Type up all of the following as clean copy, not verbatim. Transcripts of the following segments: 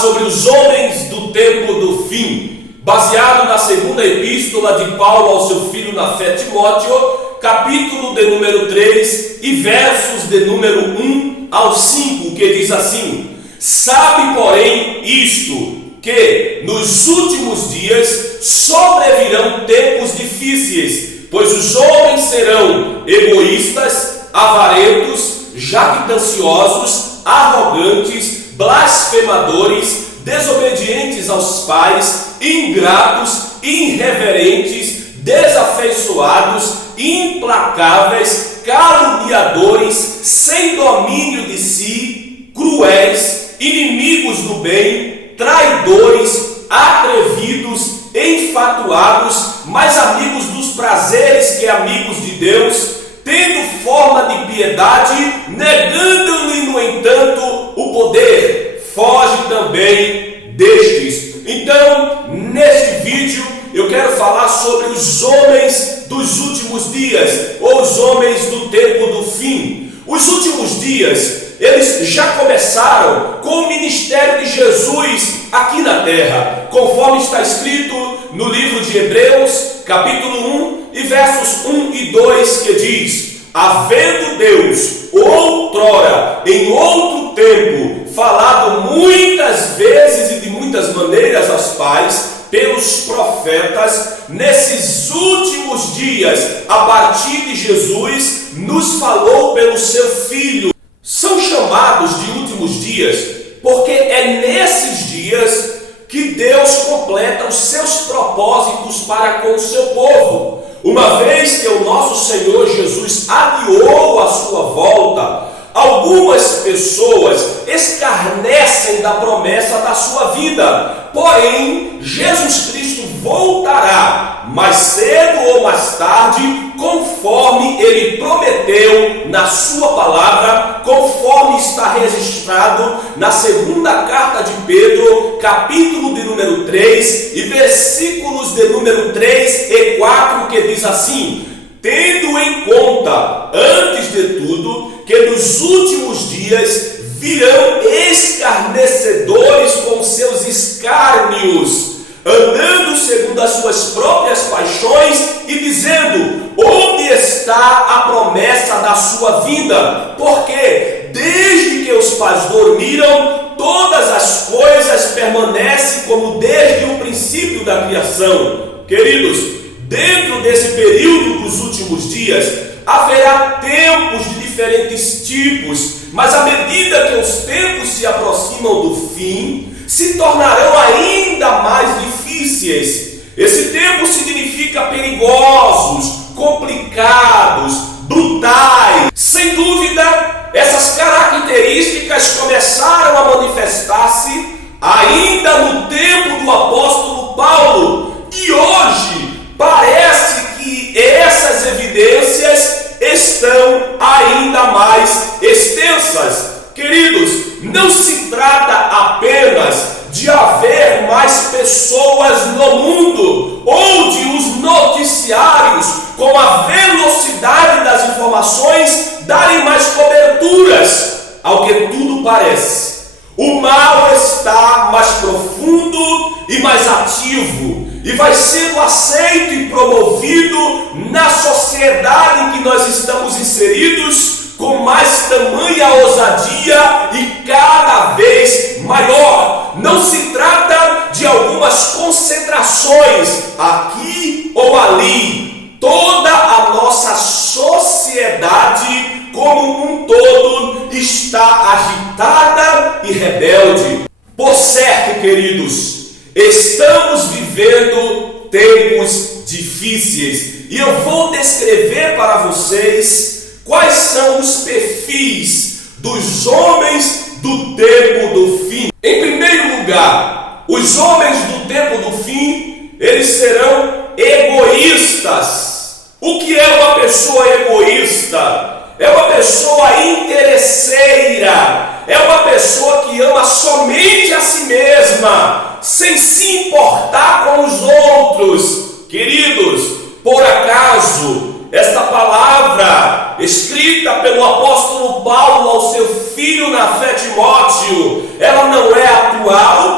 sobre os homens do tempo do fim, baseado na segunda epístola de Paulo ao seu filho na fé, Timóteo, capítulo de número 3 e versos de número 1 ao 5, que diz assim: sabe, porém, isto, que nos últimos dias sobrevirão tempos difíceis, pois os homens serão egoístas, avarentos, jactanciosos, arrogantes, blasfemadores, desobedientes aos pais, ingratos, irreverentes, desafeiçoados, implacáveis, caluniadores, sem domínio de si, cruéis, inimigos do bem, traidores, atrevidos, enfatuados, mais amigos dos prazeres que amigos de Deus, tendo forma de piedade, negando-lhe, no entanto, o poder. Foge também destes. Então, neste vídeo, eu quero falar sobre os homens dos últimos dias, ou os homens do tempo do fim. Os últimos dias, eles já começaram com o ministério de Jesus aqui na terra, conforme está escrito no livro de Hebreus, capítulo 1 e versos 1 e 2, que diz: havendo Deus outrora, em outro tempo, falado muitas vezes e de muitas maneiras aos pais, pelos profetas, nesses últimos dias, a partir de Jesus, nos falou pelo seu Filho. São chamados de últimos dias porque é nesses dias que Deus completa os seus propósitos para com o seu povo. Uma vez que o nosso Senhor Jesus adiou a sua volta, algumas pessoas escarnecem da promessa da sua vida. Porém, Jesus Cristo voltará mais cedo ou mais tarde, conforme ele prometeu na sua palavra, conforme está registrado na segunda carta de Pedro, capítulo de número 3 e versículos de número 3 e 4, que diz assim: tendo em conta, antes de tudo, que nos últimos dias virão escarnecedores com seus escárnios, andando segundo as suas próprias paixões e dizendo: onde está a promessa da sua vinda? Porque desde que os pais dormiram, todas as coisas permanecem como desde o princípio da criação. Queridos, dentro desse período dos últimos dias, haverá tempos de diferentes tipos, mas à medida que os tempos se aproximam do fim, se tornarão ainda mais difíceis. Esse tempo significa perigosos, complicados, brutais. Sem dúvida, essas características começaram a manifestar-se ainda no tempo do apóstolo Paulo, e hoje parece que essas evidências estão ainda mais extensas. Queridos, não se trata apenas de haver mais pessoas no mundo, ou de os noticiários, com a velocidade das informações, darem mais coberturas. Ao que tudo parece, o mal está mais profundo e mais ativo, e vai sendo aceito e promovido na sociedade em que nós estamos inseridos, com mais tamanha ousadia e cada vez maior. Não se trata de algumas concentrações aqui ou ali. Toda a nossa sociedade como um todo está agitada e rebelde. Por certo, queridos, estamos vivendo tempos difíceis, e eu vou descrever para vocês quais são os perfis dos homens do tempo do fim. Em primeiro lugar, os homens do tempo do fim, eles serão egoístas. O que é uma pessoa egoísta? É uma pessoa interesseira, é uma pessoa que ama somente a si mesma, sem se importar com os outros. Queridos, por acaso, esta palavra escrita pelo apóstolo Paulo ao seu filho na fé, Timóteo, ela não é atual?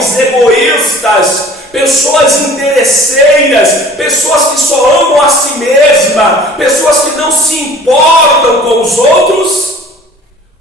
homens egoístas, pessoas interesseiras, pessoas que só amam a si mesma, pessoas que não se importam com os outros.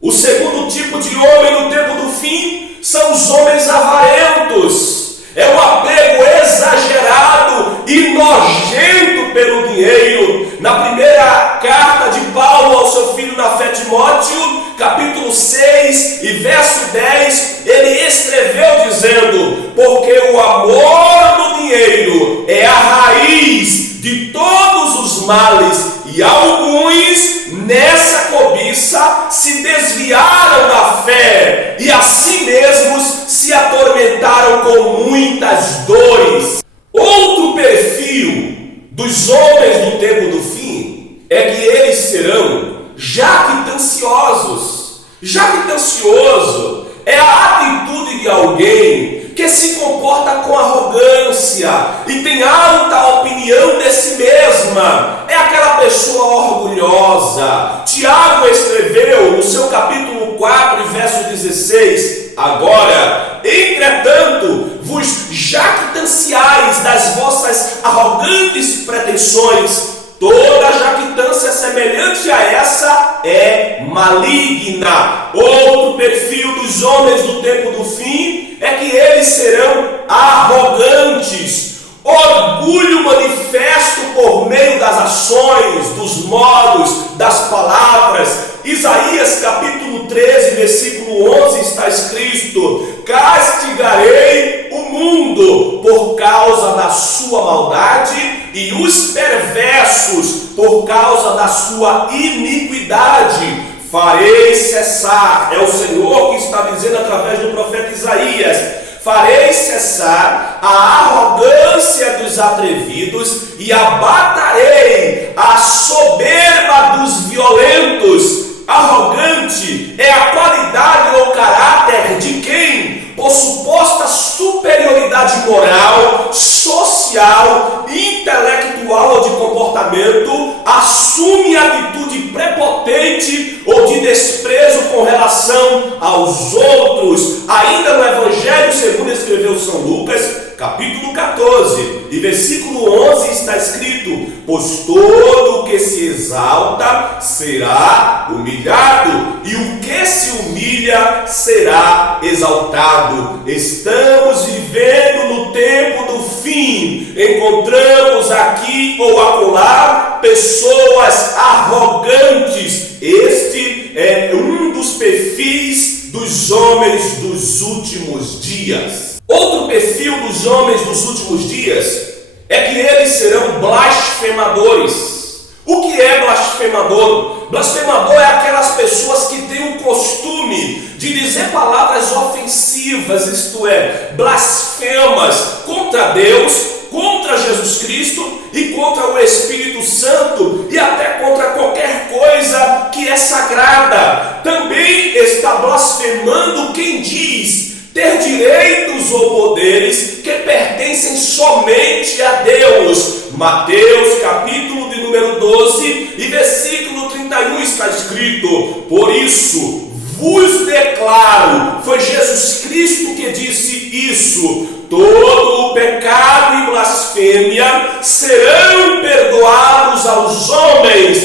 O segundo tipo de homem no tempo do fim são os homens avarentos. É um apego exagerado e nojento pelo dinheiro. Na primeira carta de Paulo ao seu filho na fé Timóteo, capítulo 6 e verso 10, ele escreveu dizendo: porque o amor do dinheiro é a raiz de todos os males, e alguns nessa cobiça se desviaram da fé e a si mesmos se atormentaram com muitas dores. Outro perfil dos homens do tempo do fim é que eles serão jactanciosos. Jactancioso é a atitude de alguém que se comporta com arrogância e tem alta opinião de si mesma. É aquela pessoa orgulhosa. Tiago escreveu no seu capítulo 4, verso 16: agora, entretanto, vos jactanciais das vossas arrogantes pretensões. Toda jactância semelhante a essa é maligna. Outro perfil dos homens do tempo do fim é que eles serão arrogantes. Orgulho manifesto por meio das ações, dos modos, das palavras. Isaías capítulo 13, versículo 11 está escrito: castigarei o mundo por causa da sua maldade e os perversos por causa da sua iniquidade. Farei cessar, é o Senhor que está dizendo através do profeta Isaías: farei cessar a arrogância dos atrevidos e abatarei a soberba dos violentos. Arrogante é a qualidade ou caráter de quem, por suposta superioridade moral, social, intelectual ou de comportamento, assume atitude prepotente ou de desprezo com relação aos outros. Ainda no Evangelho segundo escreveu São Lucas, capítulo 14 e versículo 11 está escrito: pois todo o que se exalta será humilhado, e o que se humilha será exaltado. Estamos vivendo no tempo do fim. Encontramos aqui ou acolá pessoas arrogantes. Este é um dos perfis dos homens dos últimos dias. Outro perfil dos homens dos últimos dias é que eles serão blasfemadores. O que é blasfemador? Blasfemador é aquelas pessoas que têm o costume de dizer palavras ofensivas, isto é, blasfemas contra Deus, contra Jesus Cristo e contra o Espírito Santo e até contra qualquer coisa que é sagrada. Também está blasfemando quem diz ter direitos ou poderes que pertencem somente a Deus. Mateus capítulo de número 12 e versículo 31 está escrito: por isso vos declaro, foi Jesus Cristo que disse isso, todo o pecado e blasfêmia serão perdoados aos homens,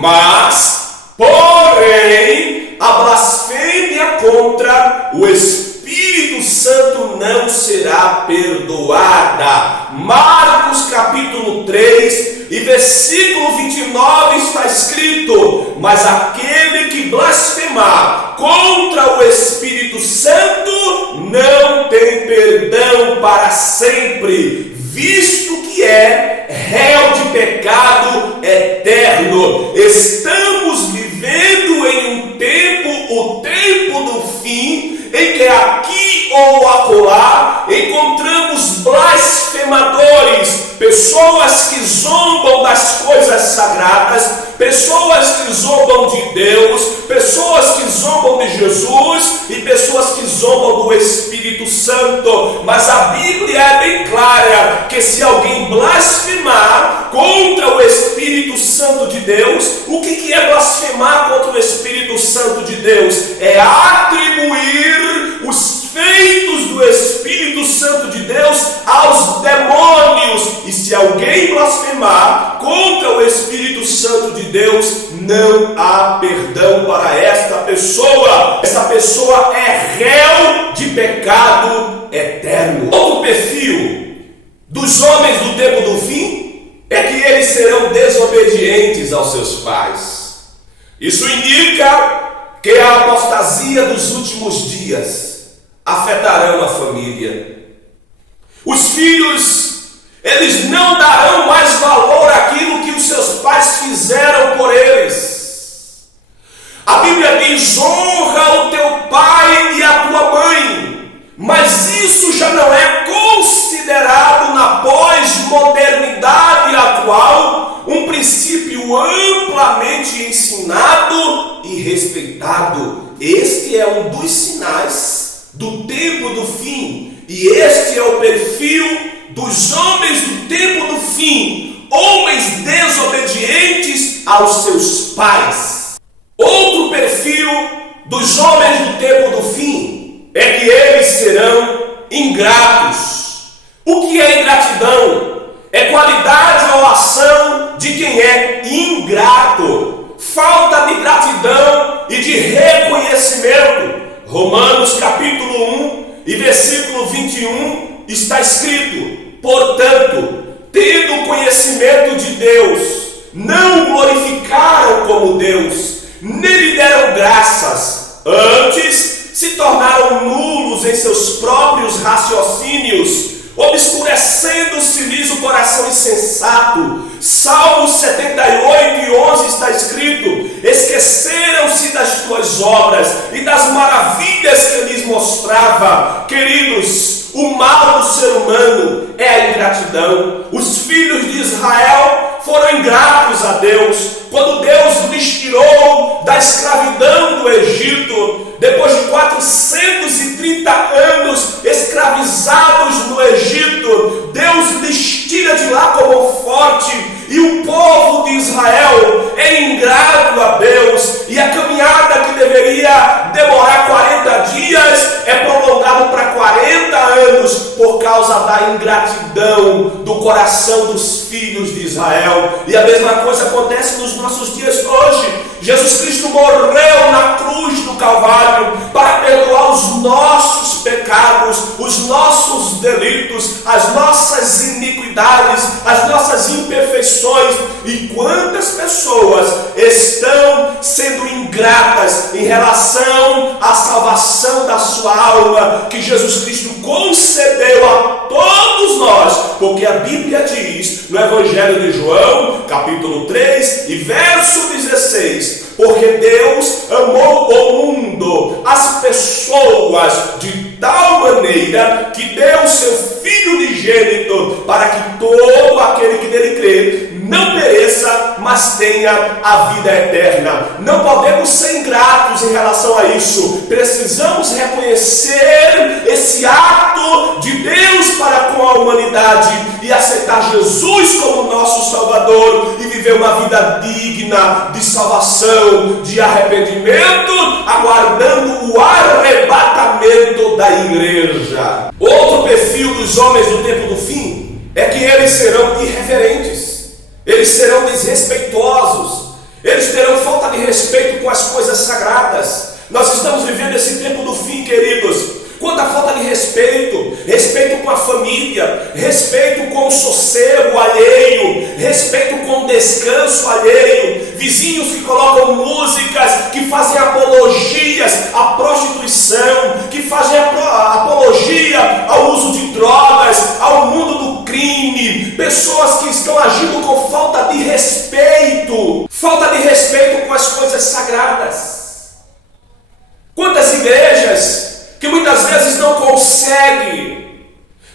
mas, porém, a blasfêmia contra o Espírito Santo não será perdoada. Marcos capítulo 3 e versículo 29 está escrito: mas aquele que blasfemar contra o Espírito Santo não tem perdão para sempre, visto que é réu de pecado eterno. Estamos vivendo em um tempo, o tempo do fim, em que aqui ou acolá encontramos blasfemadores, pessoas que zombam das coisas sagradas, pessoas que zombam de Deus, pessoas que zombam de Jesus e pessoas que zombam do Espírito Santo. Mas a Bíblia é bem clara que se alguém blasfemar contra o Espírito Santo de Deus, o que é blasfemar contra o Espírito Santo de Deus? É atribuir os feitos do Espírito alguém blasfemar contra o Espírito Santo de Deus, não há perdão para esta pessoa. Esta pessoa é réu de pecado eterno. Outro perfil dos homens do tempo do fim é que eles serão desobedientes aos seus pais. Isso indica que a apostasia dos últimos dias afetarão a família. Os filhos, eles não darão mais valor àquilo que os seus pais fizeram por eles. A Bíblia diz: honra o teu pai e a tua mãe, mas isso já não é considerado na pós-modernidade atual um princípio amplamente ensinado e respeitado. Este é um dos sinais do tempo do fim, e este é o perfil dos homens do tempo do fim, homens desobedientes aos seus pais. Outro perfil dos homens do tempo do fim é que eles serão ingratos. O que é ingratidão? É qualidade ou ação de quem é ingrato, falta de gratidão e de reconhecimento. Romanos capítulo 1 e versículo 21 está escrito: portanto, tendo conhecimento de Deus, não o glorificaram como Deus, nem lhe deram graças, antes se tornaram nulos em seus próprios raciocínios, obscurecendo-se-lhes o coração insensato. Salmo 78:11 está escrito: esqueceram-se das tuas obras e das maravilhas que eu lhes mostrava. Queridos, o mal do ser humano é a ingratidão. Os filhos de Israel foram ingratos a Deus. Quando Deus lhes tirou da escravidão do Egito, depois de 430 anos escravizados no Egito, Deus lhes tira de lá com mão forte, e o povo de Israel é ingrato a Deus, e a caminhada que deveria demorar 40 dias é prolongada para 40 anos por causa da ingratidão do coração dos filhos de Israel. E a mesma coisa acontece nos nossos dias hoje. Jesus Cristo morreu na cruz do Calvário para perdoar os nossos pecados, os nossos delitos, as nossas iniquidades, as nossas imperfeições. E quantas pessoas estão sendo ingratas em relação à salvação da sua alma que Jesus Cristo concedeu a todos nós, porque a Bíblia diz no Evangelho de João, capítulo 3 e verso 16: porque Deus amou o mundo, as pessoas, de tal maneira que deu seu Filho unigênito, para que todo aquele que nele crê não pereça, mas tenha a vida eterna. Não podemos ser ingratos em relação a isso. Precisamos reconhecer esse ato de Deus para com a humanidade e aceitar Jesus como nosso Salvador e viver uma vida digna de salvação, de arrependimento, aguardando o arrebatamento da igreja. Outro perfil dos homens do tempo do fim é que eles serão irreverentes. Eles serão desrespeitosos, eles terão falta de respeito com as coisas sagradas. Nós estamos vivendo esse tempo do fim, queridos. Quanta falta de respeito, respeito com a família, respeito com o sossego alheio, respeito com o descanso alheio, vizinhos que colocam músicas que fazem apologias à prostituição, que fazem apologia ao uso de drogas, ao mundo do crime, pessoas que estão agindo com falta de respeito com as coisas sagradas. Quantas igrejas que muitas vezes não consegue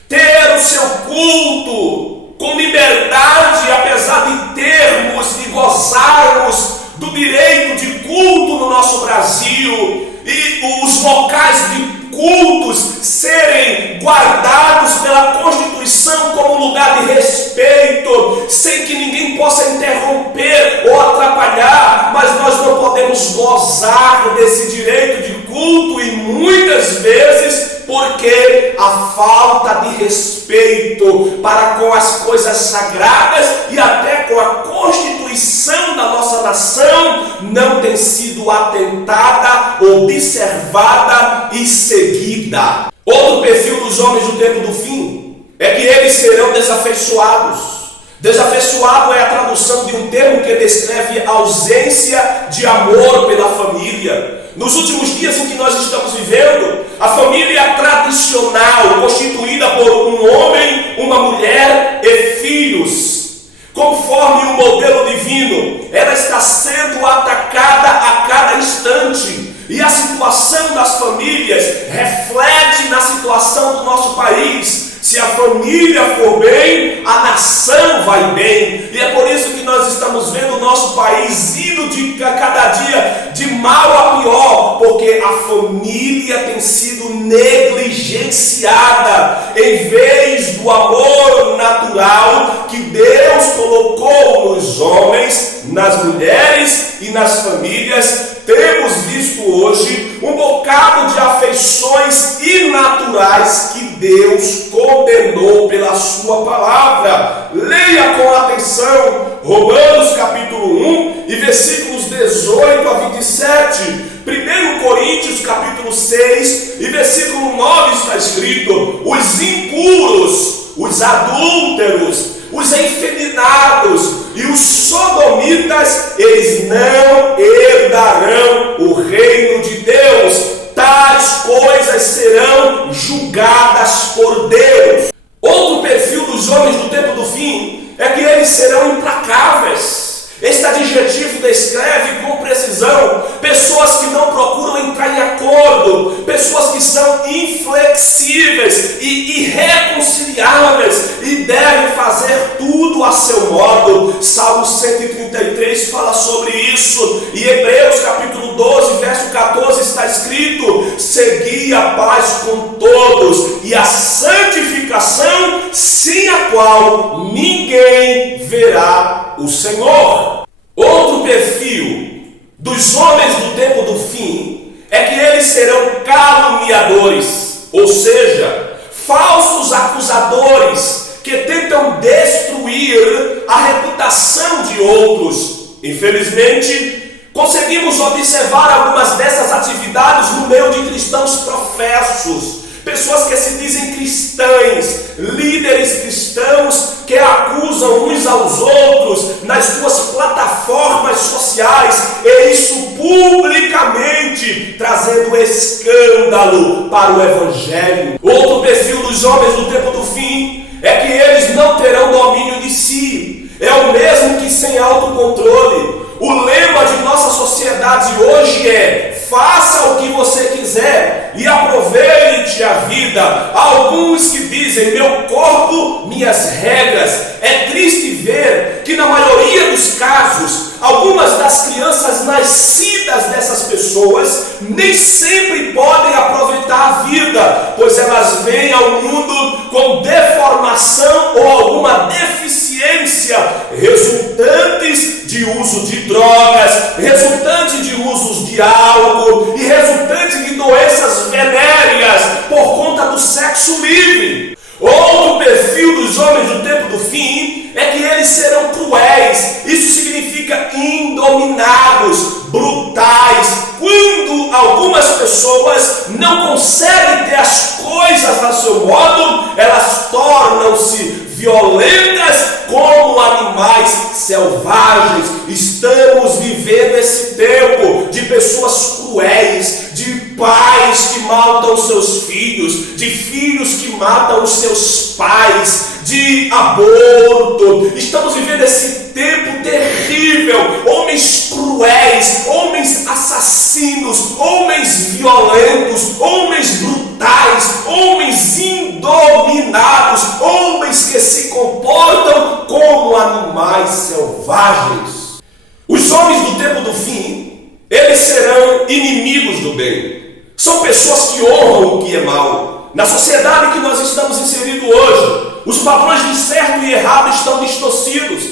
ter o seu culto com liberdade, apesar de termos e gozarmos do direito de culto no nosso Brasil, e os locais de cultos serem guardados pela Constituição como lugar de respeito, sem que ninguém possa interromper ou atrapalhar, mas nós não podemos gozar desse direito de culto e muitas vezes porque a falta de respeito para com as coisas sagradas e até com a constituição da nossa nação não tem sido atentada, observada e seguida. Outro perfil dos homens do tempo do fim é que eles serão desafeiçoados. Desafeiçoado é a tradução de um termo que descreve a ausência de amor pela família. Nos últimos dias em que nós estamos vivendo, a família tradicional, constituída por um homem, uma mulher e filhos, conforme o modelo divino, ela está sendo atacada a cada instante. E a situação das famílias reflete na situação do nosso país. Se a família for bem, a nação vai bem. E é por isso que nós estamos vendo o nosso país indo de cada dia de mal a pior, porque a família tem sido negligenciada, em vez do amor natural que Deus colocou nos homens, nas mulheres e nas famílias. Temos visto hoje um bocado de afeições inaturais que Deus condenou pela sua palavra. Leia com atenção Romanos capítulo 1 e versículos 18 a 27. 1 Coríntios capítulo 6 e versículo 9 está escrito: os impuros, os adúlteros, os efeminados e os sodomitas, eles não herdarão o reino de Deus. Tais coisas serão julgadas por Deus. Outro perfil dos homens do tempo do fim é que eles serão implacáveis. Este adjetivo descreve com precisão pessoas que não procuram entrar em acordo, pessoas que são inflexíveis e irreconciliáveis e devem fazer tudo a seu modo. Salmo 133 fala sobre isso, e Hebreus capítulo 12, verso 14 está escrito: segui a paz com todos e a santificação, sem a qual ninguém verá o Senhor. Outro perfil dos homens do tempo do fim é que eles serão caluniadores, ou seja, falsos acusadores que tentam destruir a reputação de outros. Infelizmente, conseguimos observar algumas dessas atividades no meio de cristãos professos. Pessoas que se dizem cristãs, líderes cristãos que acusam uns aos outros nas suas plataformas sociais, e isso publicamente, trazendo escândalo para o Evangelho. Outro perfil dos homens do tempo do fim é que eles não terão domínio de si, é o mesmo que sem autocontrole. O lema de nossa sociedade hoje é: faça o que você quiser e aproveite a vida. Há alguns que dizem: meu corpo, minhas regras. É triste ver que na maioria dos casos, algumas das crianças nascidas dessas pessoas nem sempre podem aproveitar a vida, pois elas vêm ao mundo com deformação ou alguma deficiência resultantes de uso de drogas, resultante de usos de álcool e resultante de doenças venéreas por conta do sexo livre. Outro perfil dos homens do tempo do fim é que eles serão cruéis. Isso significa indominados, brutais. Quando algumas pessoas não conseguem ter as coisas a seu modo, elas tornam-se violentas como animais selvagens. Estamos vivendo esse tempo de pessoas cruéis, de pais que matam seus filhos, de filhos que matam os seus pais, de aborto. Estamos vivendo esse tempo terrível. Homens cruéis, homens assassinos, homens violentos, homens brutais, homens indominados, homens que se comportam como animais selvagens. Os homens do tempo do fim, eles serão inimigos do bem. São pessoas que honram o que é mal. Na sociedade que nós estamos inseridos hoje, os padrões de certo e errado estão distorcidos.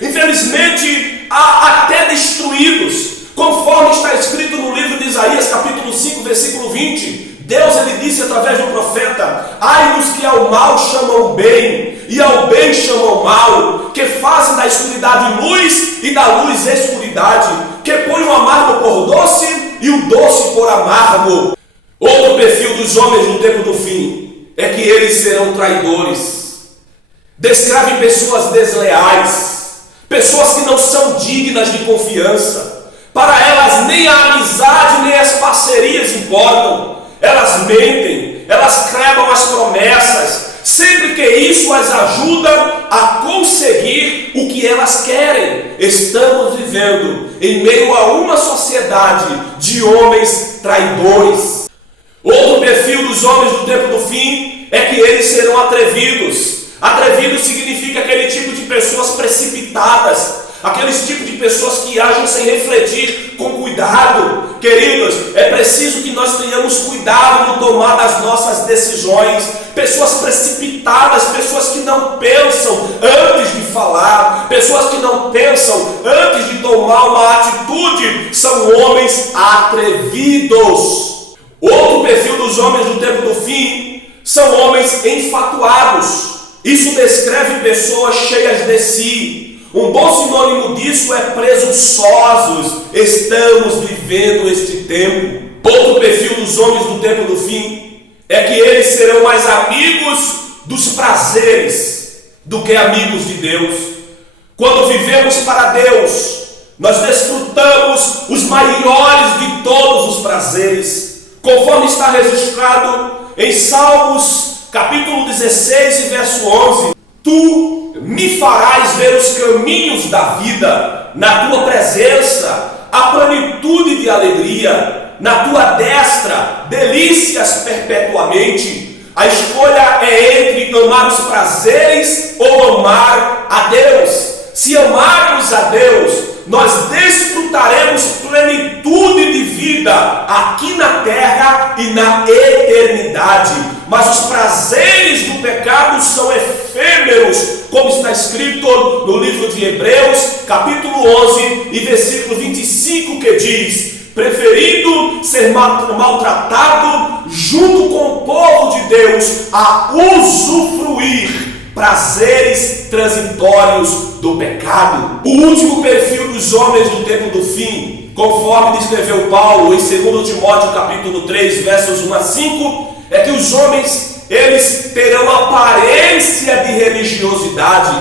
Infelizmente, até destruídos. Conforme está escrito no livro de Isaías, capítulo 5, versículo 20, Deus ele disse através do profeta: ai dos que ao mal chamam bem, e ao bem chamam mal, que fazem da escuridade luz e da luz escuridade, que põem o amargo por doce e o doce por amargo. Outro perfil dos homens no tempo do fim é que eles serão traidores. Descreve pessoas desleais, pessoas que não são dignas de confiança. Para elas nem a amizade nem as parcerias importam. Elas mentem, elas quebram as promessas, sempre que isso as ajuda a conseguir o que elas querem. Estamos vivendo em meio a uma sociedade de homens traidores. Outro perfil dos homens do tempo do fim é que eles serão atrevidos. Atrevido significa aquele tipo de pessoas precipitadas, aqueles tipos de pessoas que agem sem refletir, com cuidado. Queridos, é preciso que nós tenhamos cuidado no tomar das nossas decisões. Pessoas precipitadas, pessoas que não pensam antes de falar, pessoas que não pensam antes de tomar uma atitude, são homens atrevidos. Outro perfil dos homens do tempo do fim são homens enfatuados. Isso descreve pessoas cheias de si. Um bom sinônimo disso é presunçosos. Estamos vivendo este tempo. Outro perfil dos homens do tempo do fim é que eles serão mais amigos dos prazeres do que amigos de Deus. Quando vivemos para Deus, nós desfrutamos os maiores de todos os prazeres, conforme está registrado em Salmos capítulo 16 e verso 11. Tu me farás ver os caminhos da vida, na tua presença a plenitude de alegria, na tua destra delícias perpetuamente. A escolha é entre amar os prazeres ou amar a Deus. Se amarmos a Deus, nós desfrutaremos plenitude de vida aqui na terra e na eternidade. Mas os prazeres do pecado são efêmeros, como está escrito no livro de Hebreus, capítulo 11 e versículo 25, que diz: preferindo ser maltratado junto com o povo de Deus a usufruir prazeres transitórios do pecado. O último perfil dos homens do tempo do fim, conforme descreveu Paulo em 2 Timóteo capítulo 3, versos 1 a 5, é que os homens, eles terão aparência de religiosidade.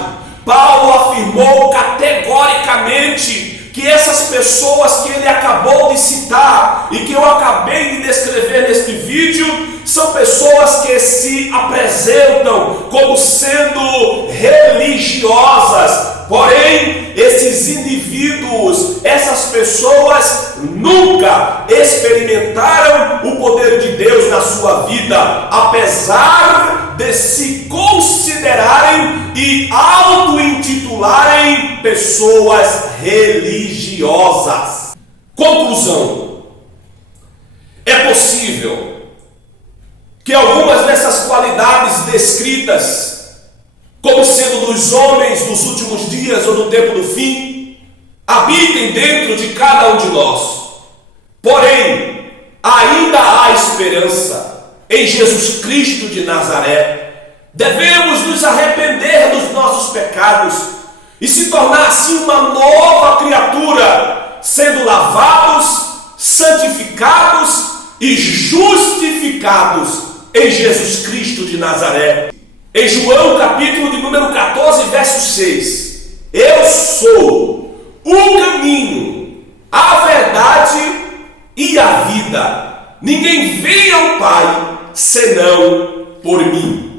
Paulo afirmou categoricamente que essas pessoas que ele acabou de citar e que eu acabei de descrever neste vídeo são pessoas que se apresentam como sendo religiosas. Porém, esses indivíduos, essas pessoas nunca experimentaram o poder de Deus na sua vida, apesar de se considerarem e auto-intitularem pessoas religiosas. Conclusão: é possível que algumas dessas qualidades descritas como sendo dos homens dos últimos dias ou do tempo do fim habitem dentro de cada um de nós. Porém, ainda há esperança em Jesus Cristo de Nazaré. Devemos nos arrepender dos nossos pecados e se tornar assim uma nova criatura, sendo lavados, santificados e justificados em Jesus Cristo de Nazaré. Em João capítulo de número 14, verso 6, eu sou o caminho, a verdade e a vida. Ninguém vem ao Pai senão por mim.